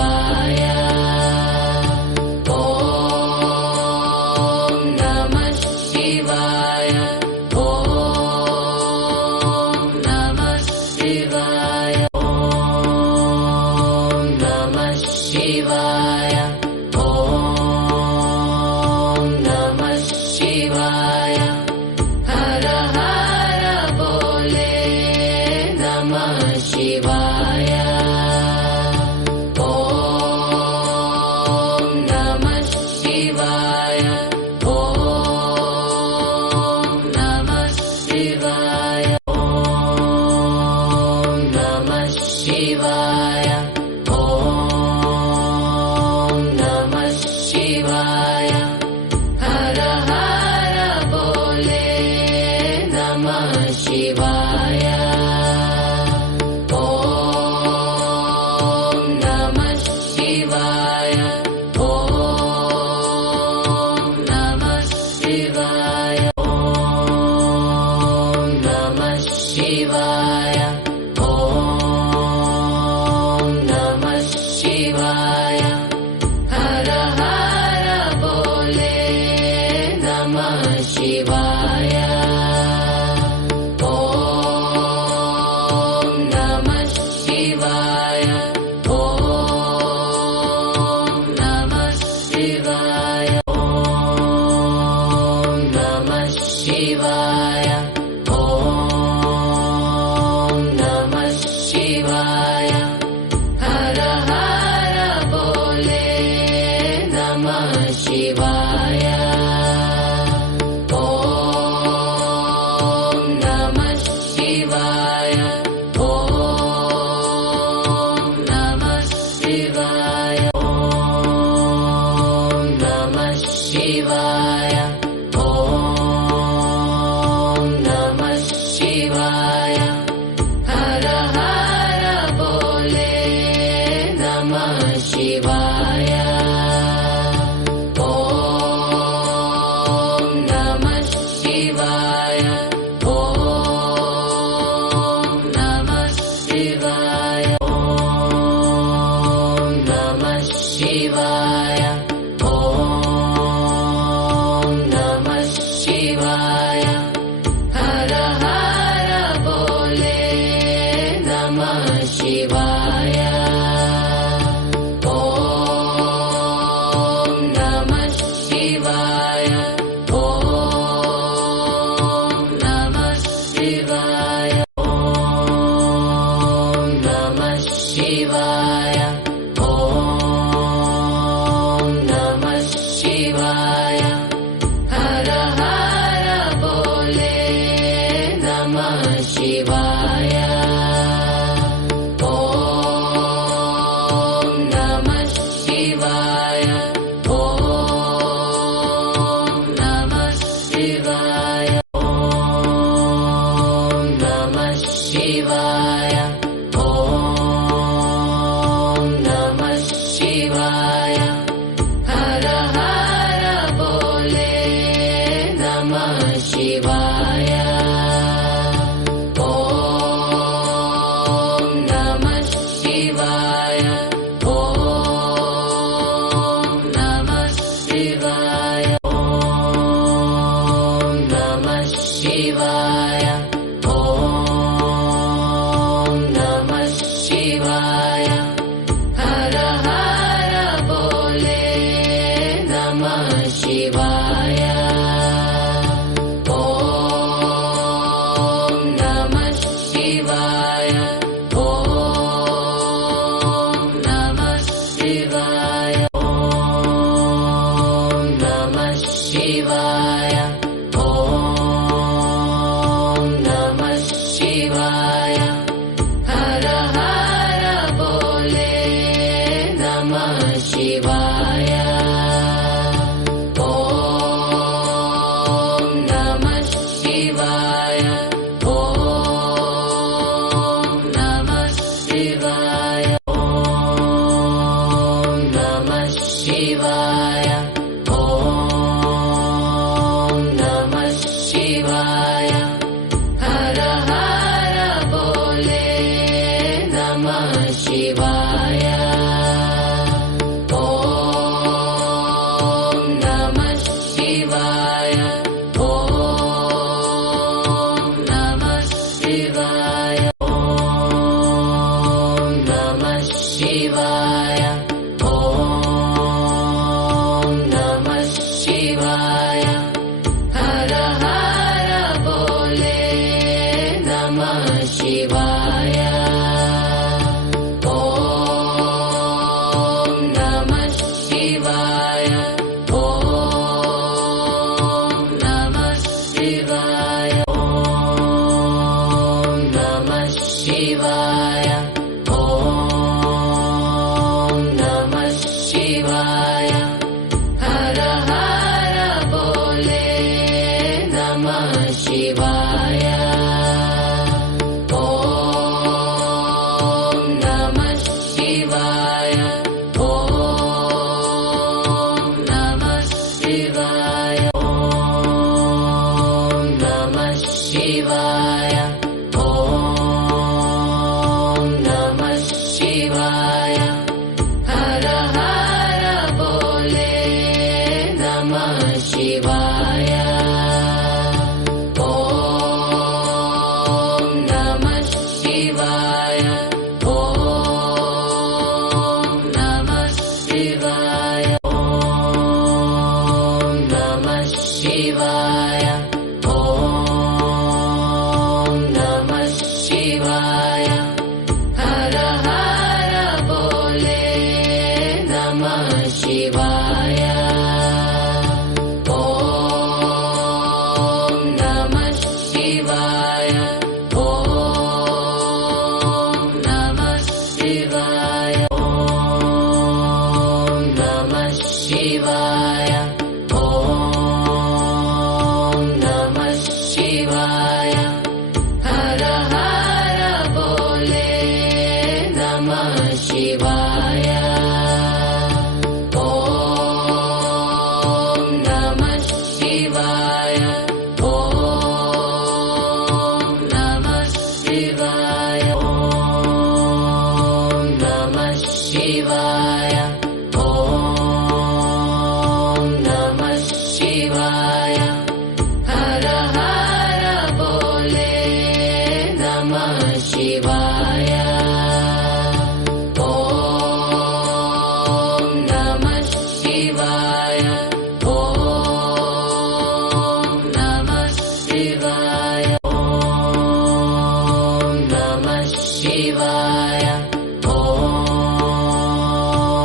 ಶಿವಾಯ. ಓಂ ನಮಃ ಶಿವಾಯ. ಓಂ ನಮಃ ಶಿವಾಯ. ಓಂ ನಮಃ ಶಿವಾಯ. ಓಂ ನಮಃ ಶಿವಾಯ. ಹರ ಹರ ಬೋಲೆ ನಮಃ ಶಿವಾಯ. ಓಂ ನಮಃ ಶಿವಾಯ. ಓಂ ನಮಃ ಶಿವಾಯ. ಓಂ ನಮಃ ಶಿವಾಯ. ಓಂ ನಮಃ ಶಿವಾಯ. ಹರ ಹರ ಬೋಲೆ ನಮಃ ಶಿವಾಯ. ಓಂ ನಮಃ ಶಿವಾಯ. ಓಂ ನಮಃ ಶಿವಾಯ. ಓಂ ನಮಃ ಶಿವಾಯ. ಓಂ ನಮಃ ಶಿವಾಯ. ಹರ ಹರ ಬೋಲೆ ನಮಃ ಶಿವಾಯ. ಓಂ ನಮಃ ಶಿವಾಯ. ಓಂ ನಮಃ ಶಿವಾಯ. ಓಂ ನಮಃ ಶಿವಾಯ. ಓಂ ನಮಃ ಶಿವಾಯ. ಹರ ಹರ ಬೋಲೆ ನಮಃ ಶಿವಾಯ. ಓಂ ನಮಃ ಶಿವಾಯ. ಓಂ ನಮಃ ಶಿವಾಯ. ಓಂ ನಮಃ ಶಿವಾಯ. ಓಂ ನಮಃ ಶಿವಾಯ. ಹರ ಹರ ಬೋಲೆ ನಮಃ ಶಿವಾಯ. ಓಂ ನಮಃ ಶಿವಾಯ. ಓಂ ನಮಃ ಶಿವಾಯ. ಓಂ ನಮಃ ಶಿವಾಯ. ಓಂ ನಮಃ ಶಿವಾಯ. ಹರ ಹರ ಬೋಲೆ ನಮಃ ಶಿವಾಯ. ಓಂ ನಮಃ ಶಿವಾಯ. ಓಂ ನಮಃ ಶಿವಾಯ. ಓಂ ನಮಃ ಶಿವಾಯ. ಓಂ ನಮಃ ಶಿವಾಯ. ಹರ ಹರ ಬೋಲೆ ನಮಃ ಶಿವಾಯ. ಓಂ ನಮಃ ಶಿವಾಯ. ಓಂ ನಮಃ ಶಿವಾಯ. ಓಂ ನಮಃ ಶಿವಾಯ. ಓಂ ನಮಃ ಶಿವಾಯ. ಹರ ಹರ ಬೋಲೆ ನಮಃ ಶಿವಾಯ. ಓಂ ನಮಃ ಶಿವಾಯ. ಓಂ ನಮಃ ಶಿವಾಯ. ಓಂ ನಮಃ ಶಿವಾಯ. ಓಂ ನಮಃ ಶಿವಾಯ. ಹರ ಹರ ಬೋಲೆ ನಮಃ ಶಿವಾಯ. ಓಂ ನಮಃ ಶಿವಾಯ. ಓಂ ನಮಃ ಶಿವಾಯ. ಓಂ ನಮಃ ಶಿವಾಯ. ಓಂ ನಮಃ ಶಿವಾಯ. ಹರ ಹರ ಬೋಲೆ ನಮಃ ಶಿವಾಯ. ಓಂ ನಮಃ ಶಿವಾಯ. ಓಂ ನಮಃ ಶಿವಾಯ. ಓಂ ನಮಃ ಶಿವಾಯ. ಓಂ ನಮಃ ಶಿವಾಯ. ಹರ ಹರ ಬೋಲೆ ನಮಃ ಶಿವಾಯ. Shivaya.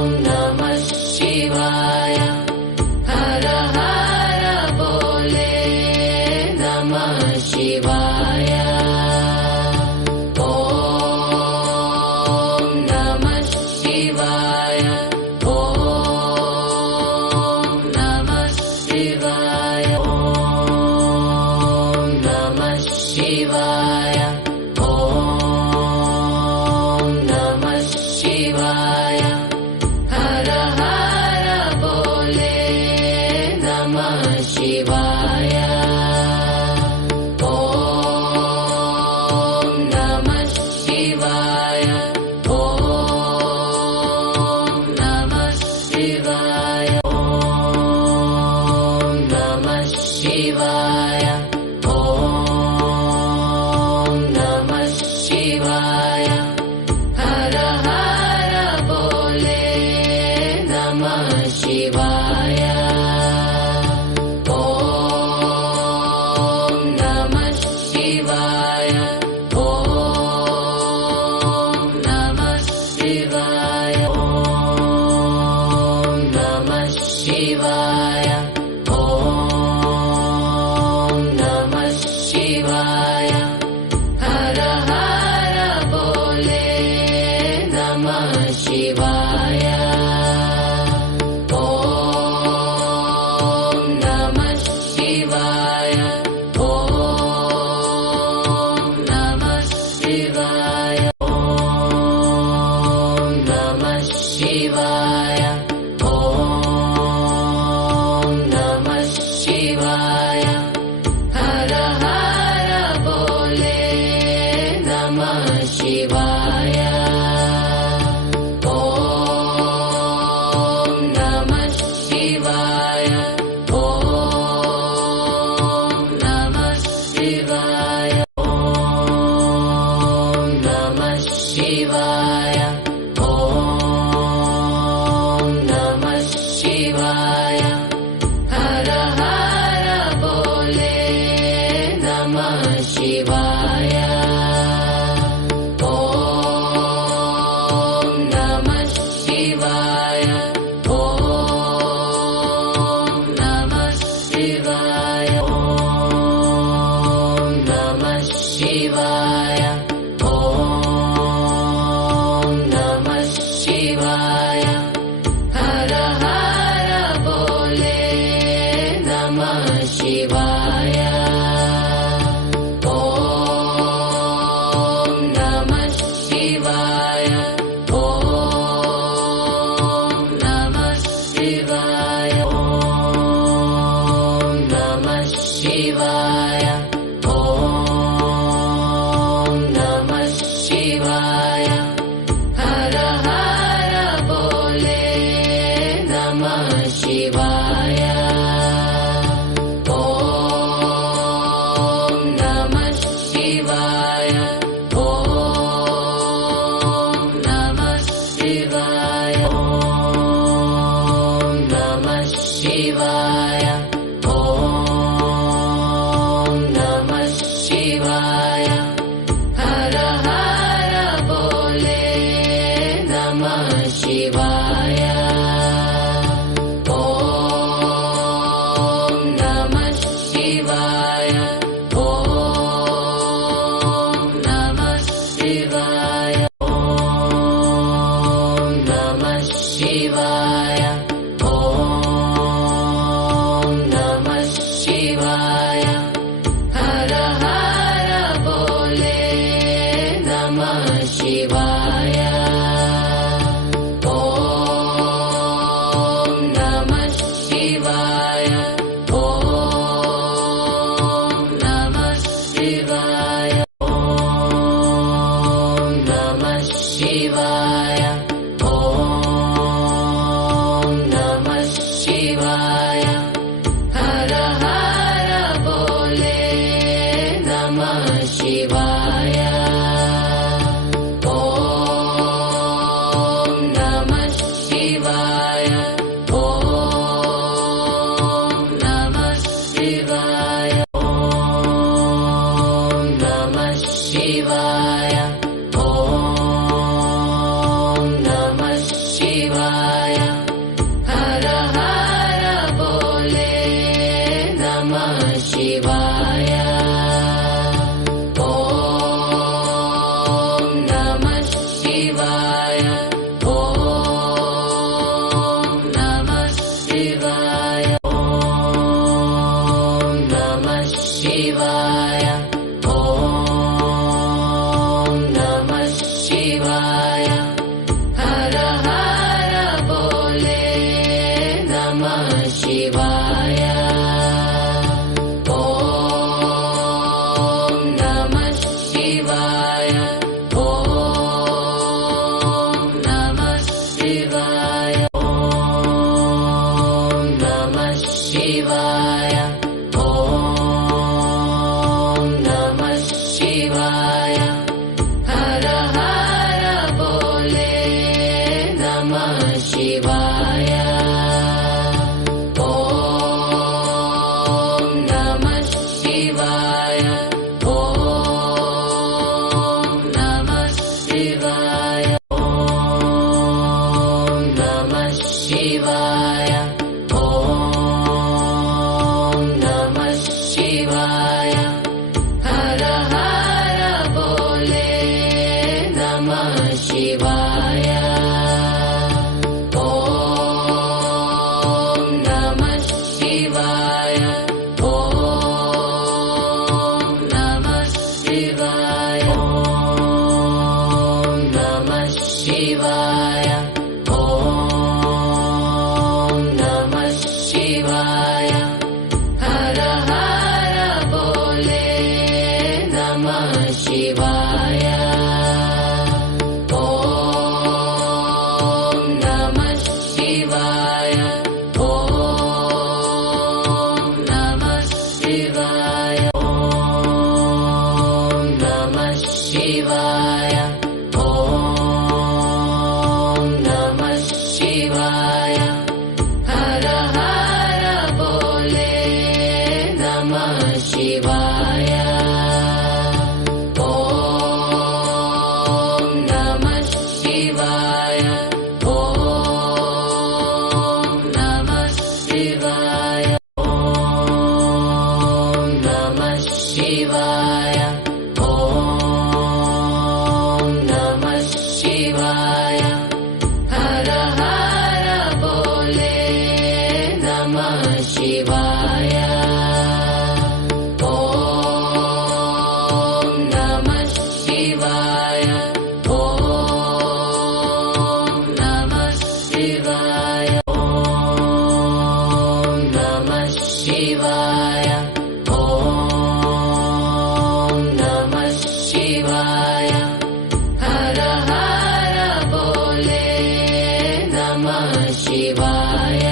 Om ಶಿವಾಯ. ಓಂ ನಮಃ ಶಿವಾಯ. ಓಂ ನಮಃ ಶಿವಾಯ. ಓಂ ನಮಃ ಶಿವಾಯ. ಓಂ ನಮಃ ಶಿವಾಯ. ಹರ ಹರ ಬೋಲೆ ನಮಃ ಶಿವಾಯ. ಓಂ ನಮಃ ಶಿವಾಯ. ಓಂ ನಮಃ ಶಿವಾಯ. ಓಂ ನಮಃ ಶಿವಾಯ. ಓಂ ನಮಃ ಶಿವಾಯ. ಹರ ಹರ ಬೋಲೆ ನಮಃ ಶಿವಾಯ. ಓಂ ನಮಃ ಶಿವಾಯ. ಓಂ ನಮಃ ಶಿವಾಯ. ಓಂ ನಮಃ ಶಿವಾಯ. ಓಂ ನಮಃ ಶಿವಾಯ. ಹರ ಹರ ಬೋಲೆ ನಮಃ ಶಿವಾಯ. ಓಂ ನಮಃ ಶಿವಾಯ. ಓಂ ನಮಃ ಶಿವಾಯ. ಓಂ ನಮಃ ಶಿವಾಯ. ಓಂ ನಮಃ ಶಿವಾಯ. ಹರ ಹರ ಬೋಲೆ ನಮಃ ಶಿವಾಯ. ಓಂ ನಮಃ ಶಿವಾಯ. ಓಂ ನಮಃ ಶಿವಾಯ. ಓಂ ನಮಃ ಶಿವಾಯ. ಓಂ ನಮಃ ಶಿವಾಯ. ಹರ ಹರ ಬೋಲೆ ನಮಃ ಶಿವಾಯ. ಓಂ ನಮಃ ಶಿವಾಯ. ಓಂ ನಮಃ ಶಿವಾಯ. ಓಂ ನಮಃ ಶಿವಾಯ. ಓಂ ನಮಃ ಶಿವಾಯ. ಹರ ಹರ ಬೋಲೆ ನಮಃ ಶಿವಾಯ. ಓಂ ನಮಃ ಶಿವಾಯ. ಓಂ ನಮಃ ಶಿವಾಯ. ಓಂ ನಮಃ ಶಿವಾಯ. ಓಂ ನಮಃ ಶಿವಾಯ. ಹರ ಹರ ಬೋಲೆ ನಮಃ ಶಿವಾಯ. ಓಂ ನಮಃ ಶಿವಾಯ. ಓಂ ನಮಃ ಶಿವಾಯ. ಓಂ ನಮಃ ಶಿವಾಯ. ಓಂ ನಮಃ ಶಿವಾಯ. ಹರ ಹರ ಬೋಲೆ ನಮಃ ಶಿವಾಯ. ಓಂ ನಮಃ ಶಿವಾಯ. ಓಂ ನಮಃ ಶಿವಾಯ. ಓಂ ನಮಃ ಶಿವಾಯ. ಓಂ ನಮಃ ಶಿವಾಯ. ಹರ ಹರ ಬೋಲೆ ನಮಃ ಶಿವಾಯ. ಓಂ ನಮಃ ಶಿವಾಯ. ಓಂ ನಮಃ ಶಿವಾಯ. ಓಂ ನಮಃ ಶಿವಾಯ. ಓಂ ನಮಃ ಶಿವಾಯ. ಹರ ಹರ ಬೋಲೆ ನಮಃ ಶಿವಾಯ. ಓಂ ನಮಃ ಶಿವಾಯ. ಓಂ ನಮಃ ಶಿವಾಯ. ಓಂ ನಮಃ ಶಿವಾಯ. ಓಂ ನಮಃ ಶಿವಾಯ. ಹರ ಹರ ಬೋಲೆ ನಮಃ ಶಿವಾಯ.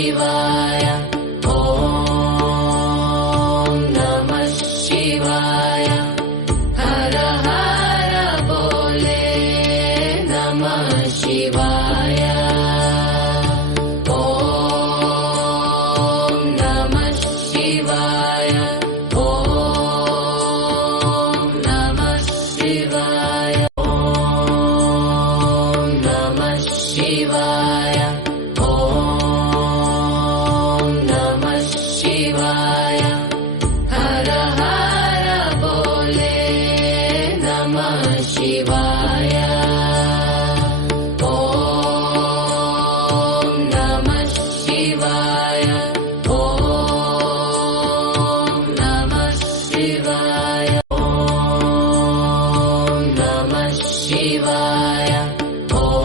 ಶಿವಾಯ ಓಂ ನಮಃ ಶಿವಾಯ ಹರ ಹರ ಬೋಲೆ ನಮಃ ಶಿವಾಯ ಓಂ ನಮಃ ಶಿವಾಯ ಓಂ ನಮಃ ಶಿವಾಯ ಓಂ ನಮಃ ಶಿವಾಯ ಓಂ ನಮಃ ಶಿವಾಯ ಹರ ಹರ ಬೋಲೆ ನಮಃ ಶಿವಾಯ ಓಂ ನಮಃ ಶಿವಾಯ ಓಂ ನಮಃ ಶಿವಾಯ ಓಂ ನಮಃ ಶಿವಾಯ ಓಂ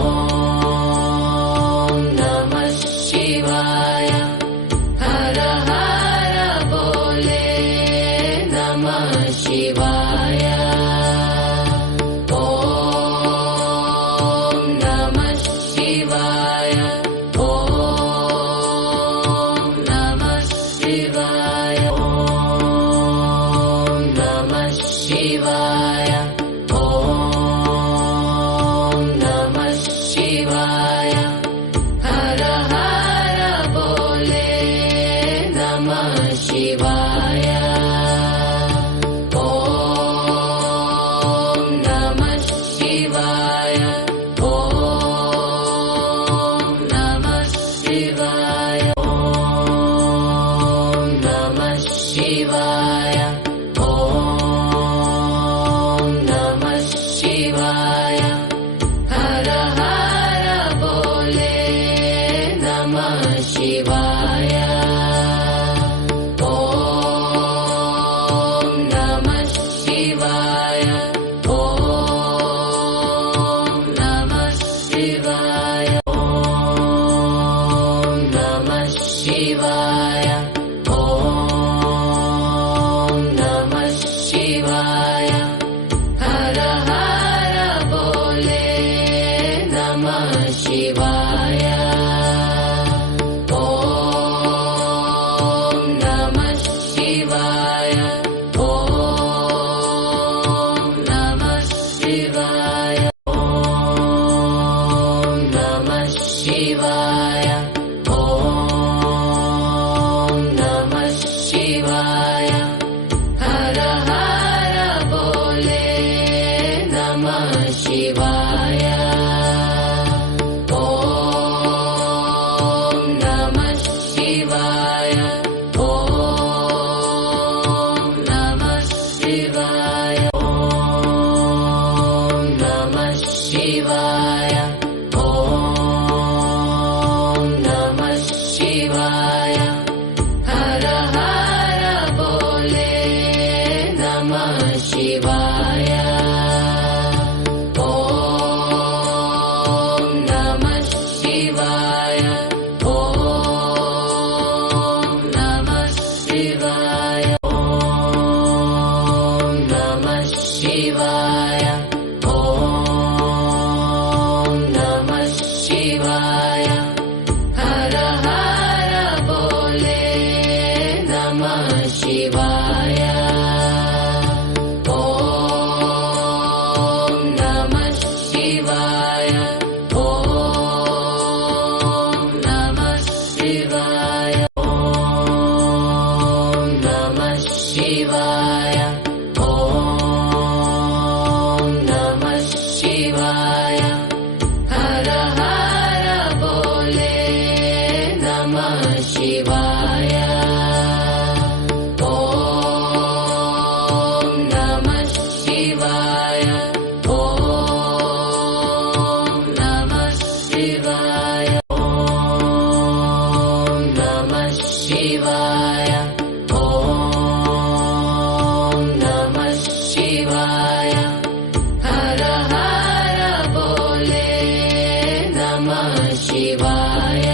ನಮಃ ಶಿವಾಯ ಹರ ಹರ ಬೋಲೆ ನಮಃ ಶಿವಾಯ ಓಂ ನಮಃ ಶಿವಾಯ ಓಂ ನಮಃ ಶಿವಾಯ ಓಂ ನಮಃ ಶಿವಾಯ ಓಂ ನಮಃ ಶಿವಾಯ ಹರ ಹರ ಬೋಲೆ ನಮಃ ಶಿವಾಯ ಓಂ ನಮಃ ಶಿವಾಯ ಓಂ ನಮಃ ಶಿವಾಯ ಓಂ ನಮಃ ಶಿವಾಯ ಓಂ ನಮಃ ಶಿವಾಯ ಹರ ಹರ ಬೋಲೆ ನಮಃ ಶಿವಾಯ ಓಂ ನಮಃ ಶಿವಾಯ ಓಂ ನಮಃ ಶಿವಾಯ ಓಂ ನಮಃ ಶಿವಾಯ ಓಂ ನಮಃ ಶಿವಾಯ ಹರ ಹರ ಬೋಲೆ ನಮಃ ಶಿವಾಯ ಓಂ ನಮಃ ಶಿವಾಯ ಓಂ ನಮಃ ಶಿವಾಯ ಓಂ ನಮಃ ಶಿವಾಯ ಓಂ ನಮಃ ಶಿವಾಯ ಹರ ಹರ ಬೋಲೆ ನಮಃ ಶಿವಾಯ ಓಂ ನಮಃ ಶಿವಾಯ ಓಂ ನಮಃ ಶಿವಾಯ ಓಂ ನಮಃ ಶಿವಾಯ ಓಂ ನಮಃ ಶಿವಾಯ ಹರ ಹರ ಬೋಲೆ ನಮಃ ಶಿವಾಯ ಓಂ ನಮಃ ಶಿವಾಯ ಓಂ ನಮಃ ಶಿವಾಯ ಓಂ ನಮಃ ಶಿವಾಯ ಓಂ ನಮಃ ಶಿವಾಯ ಹರ ಹರ ಬೋಲೆ ನಮಃ ಶಿವಾಯ ಓಂ ನಮಃ ಶಿವಾಯ ಓಂ ನಮಃ ಶಿವಾಯ ಓಂ ನಮಃ ಶಿವಾಯ ಓಂ ನಮಃ ಶಿವಾಯ ಹರ ಹರ ಬೋಲೆ ನಮಃ ಶಿವಾಯ ಓಂ ನಮಃ ಶಿವಾಯ ಓಂ ನಮಃ ಶಿವಾಯ ಓಂ ನಮಃ ಶಿವಾಯ ಓಂ ನಮಃ ಶಿವಾಯ ಹರ ಹರ ಬೋಲೆ ನಮಃ ಶಿವಾಯ